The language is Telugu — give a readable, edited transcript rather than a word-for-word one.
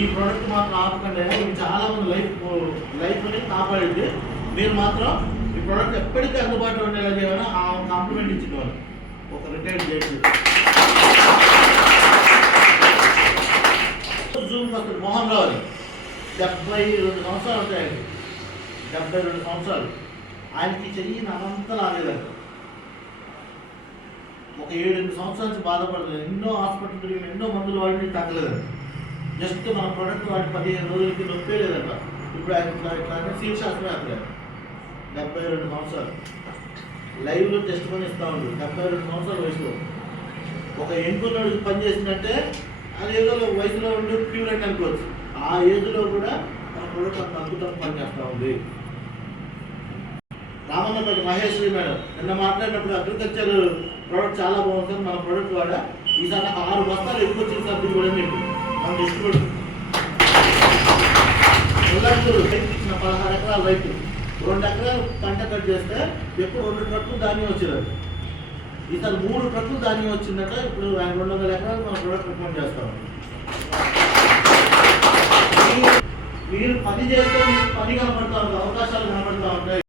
ఈ ప్రోడక్ట్ మాత్రం ఆపకండి. ఇది చాలా మంది లైఫ్ని కాపాడింది. మీరు మాత్రం ఈ ప్రోడక్ట్ ఎప్పటికీ అందుబాటులో ఉండేలా చేయాలని ఆ కాంప్లిమెంట్ ఇచ్చిన వాళ్ళు ఒక రిటైర్డ్ చేసి జూమ్ వస్తుంది. మోహన్ రావు 72 సంవత్సరాలు ఉంటాయండి. 72 సంవత్సరాలు. ఆయనకి చెయ్యి నమంతా లాగేదంట. ఒక 7-8 సంవత్సరాల నుంచి బాధపడలేదు. ఎన్నో హాస్పిటల్ తిరిగి ఎన్నో మందులు వాడిని తగ్గలేదంట. జస్ట్ మన ప్రోడక్ట్ వాడి 15 రోజులకి నొప్పే లేదంట. ఇప్పుడు ఆయన శీర్షాస్త్రం అక్కడ 72 సంవత్సరాలు లైవ్లో టెస్ట్ పని ఇస్తూ ఉంది. 72 సంవత్సరాల వయసులో ఒక ఎంకున్నోడికి పని చేసిందంటే అది ఏదో వయసులో ఉండి ప్యూరెట్ అనుకోవచ్చు. ఆ ఏజ్లో కూడా మన ప్రోడక్ట్ అంత అద్భుతంగా పనిచేస్తూ ఉంది. రామన్నపేట మహేశ్వరి మేడం నిన్న మాట్లాడినప్పుడు అగ్రికల్చర్ ప్రోడక్ట్ చాలా బాగుంటుంది, మన ప్రోడక్ట్ వాడ ఈసారి 6 బస్తాలు ఎక్కువ వచ్చింది సార్ కూడా మీకు మన డిస్ట్రిబ్యూటర్ ఇచ్చిన 16 ఎకరాల రైతు 2 ఎకరాలు పంట కట్ చేస్తే ఎప్పుడు 2 ట్రక్కులు ధాన్యం వచ్చేది. ఈసారి 3 ట్రక్కులు ధాన్యం వచ్చిందట. ఇప్పుడు ఆయన 200 ఎకరాలు మన ప్రోడక్ట్ రికమెండ్ చేస్తాం. మీరు పని చేస్తే మీకు పని కనపడతా ఉంటుంది, అవకాశాలు కనపడతా ఉంటాయి.